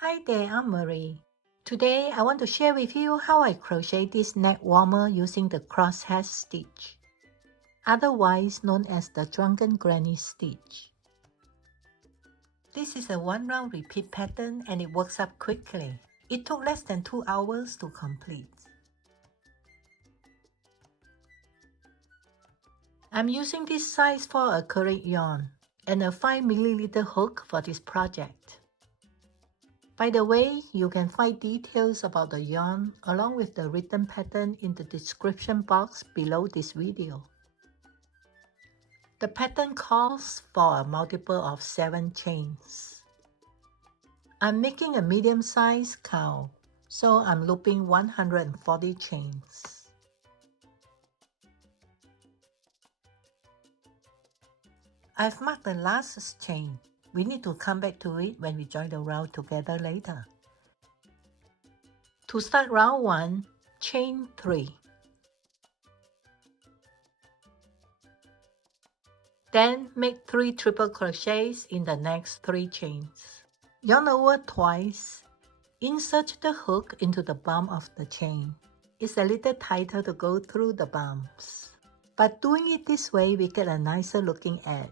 Hi there, I'm Marie. Today I want to share with you how I crochet this neck warmer using the crosshatch stitch, otherwise known as the Drunken granny stitch. This is a one round repeat pattern and it works up quickly. It took less than 2 hours to complete. I'm using this size 4 acrylic yarn and a 5ml hook for this project. By the way, you can find details about the yarn along with the written pattern in the description box below this video. The pattern calls for a multiple of 7 chains. I'm making a medium-sized cowl, so I'm looping 140 chains. I've marked the last chain. We need to come back to it when we join the round together later. To start round 1, chain 3. Then make 3 triple crochets in the next 3 chains. Yarn over twice. Insert the hook into the bump of the chain. It's a little tighter to go through the bumps, but doing it this way we get a nicer looking edge.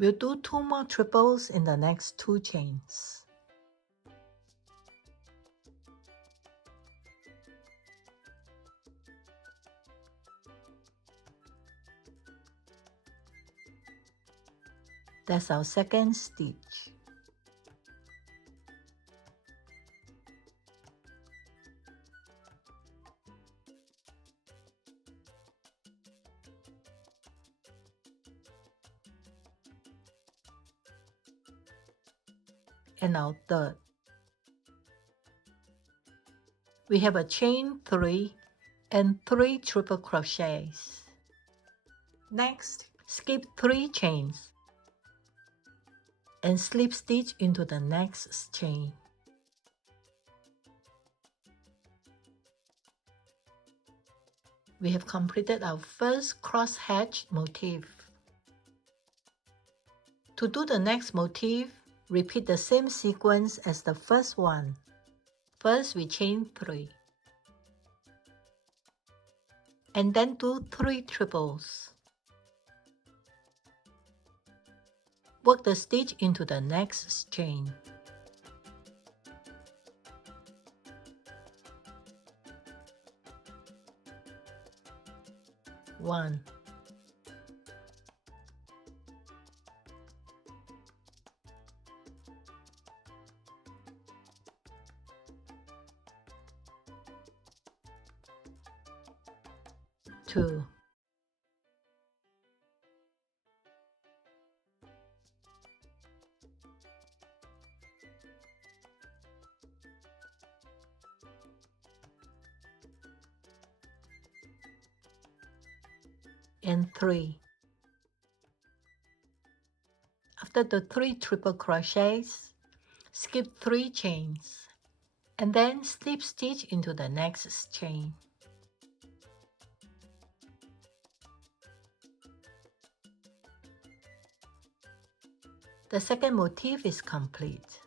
We'll do 2 more triples in the next 2 chains. That's our second stitch. And our third. We have a chain 3 and 3 triple crochets. Next, skip 3 chains and slip stitch into the next chain. We have completed our first crosshatch motif. To do the next motif, repeat the same sequence as the first one. First we chain 3 and then do 3 triples. Work the stitch into the next chain. One, two, and 3. After the 3 triple crochets, skip 3 chains and then slip stitch into the next chain. The second motif is complete.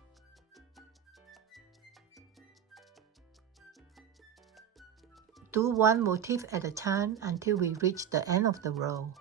Do one motif at a time until we reach the end of the row.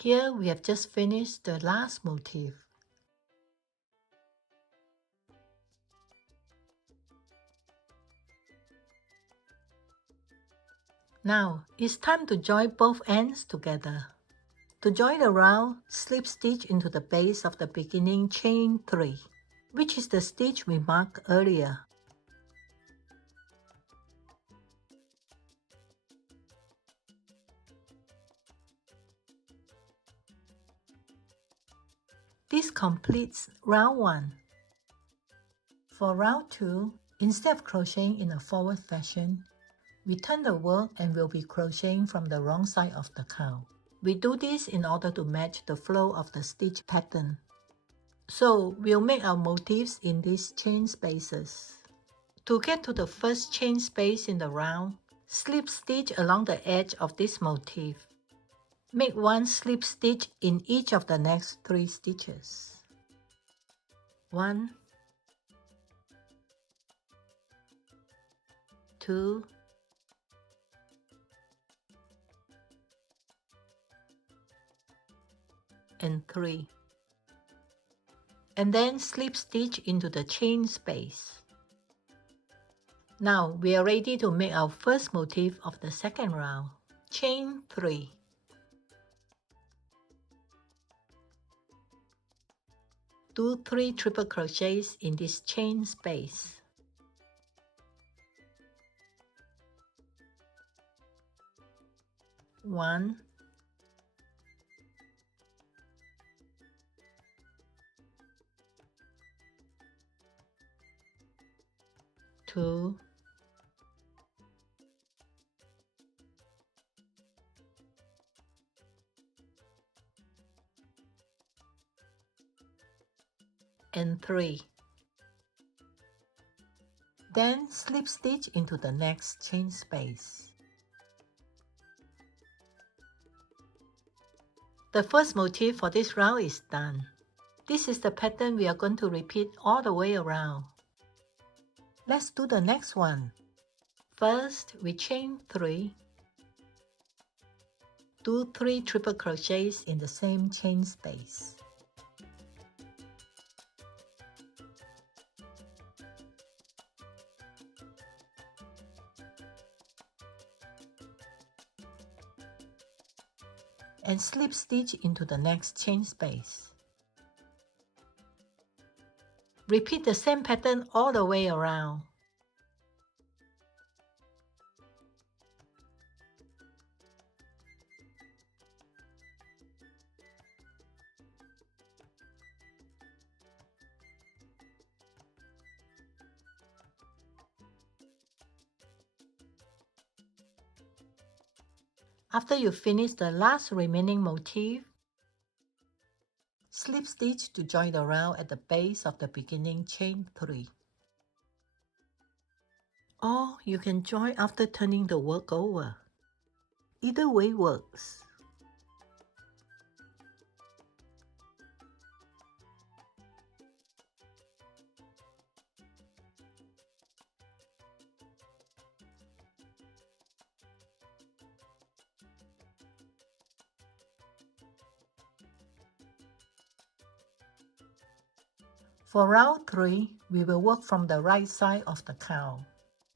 Here we have just finished the last motif. Now, it's time to join both ends together. To join the round, slip stitch into the base of the beginning chain 3, which is the stitch we marked earlier. This completes round 1. For round 2, instead of crocheting in a forward fashion, we turn the work and will be crocheting from the wrong side of the cowl. We do this in order to match the flow of the stitch pattern. So we'll make our motifs in these chain spaces. To get to the first chain space in the round, slip stitch along the edge of this motif. Make 1 slip stitch in each of the next 3 stitches. 1, 2, and 3. And then slip stitch into the chain space. Now we are ready to make our first motif of the second round. Chain 3. Do 3 triple crochets in this chain space. 1, 2, 3. Then slip stitch into the next chain space. The first motif for this round is done. This is the pattern we are going to repeat all the way around. Let's do the next one. First, we chain 3. Do 3 triple crochets in the same chain space. And slip stitch into the next chain space. Repeat the same pattern all the way around. After you finish the last remaining motif, slip stitch to join the round at the base of the beginning chain 3. Or you can join after turning the work over. Either way works. For round 3, we will work from the right side of the cowl.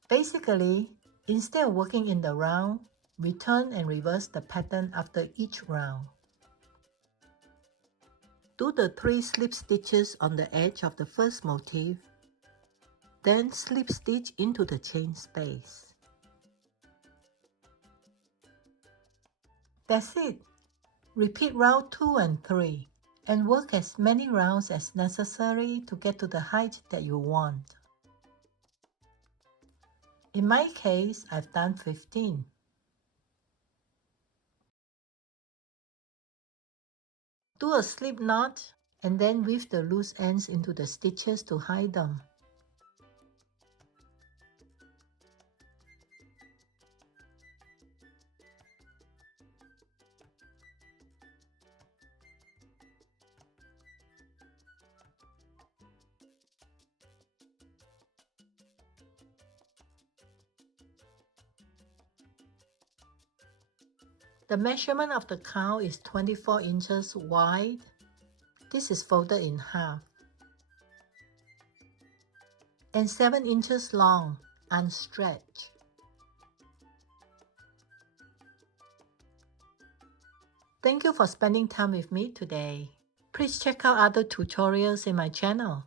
Basically, instead of working in the round, we turn and reverse the pattern after each round. Do the 3 slip stitches on the edge of the first motif, then slip stitch into the chain space. That's it. Repeat round 2 and 3. And work as many rounds as necessary to get to the height that you want. In my case, I've done 15. Do a slip knot and then weave the loose ends into the stitches to hide them. The measurement of the cowl is 24 inches wide. This is folded in half. And 7 inches long, unstretched. Thank you for spending time with me today. Please check out other tutorials in my channel.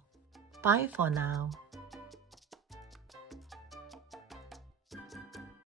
Bye for now.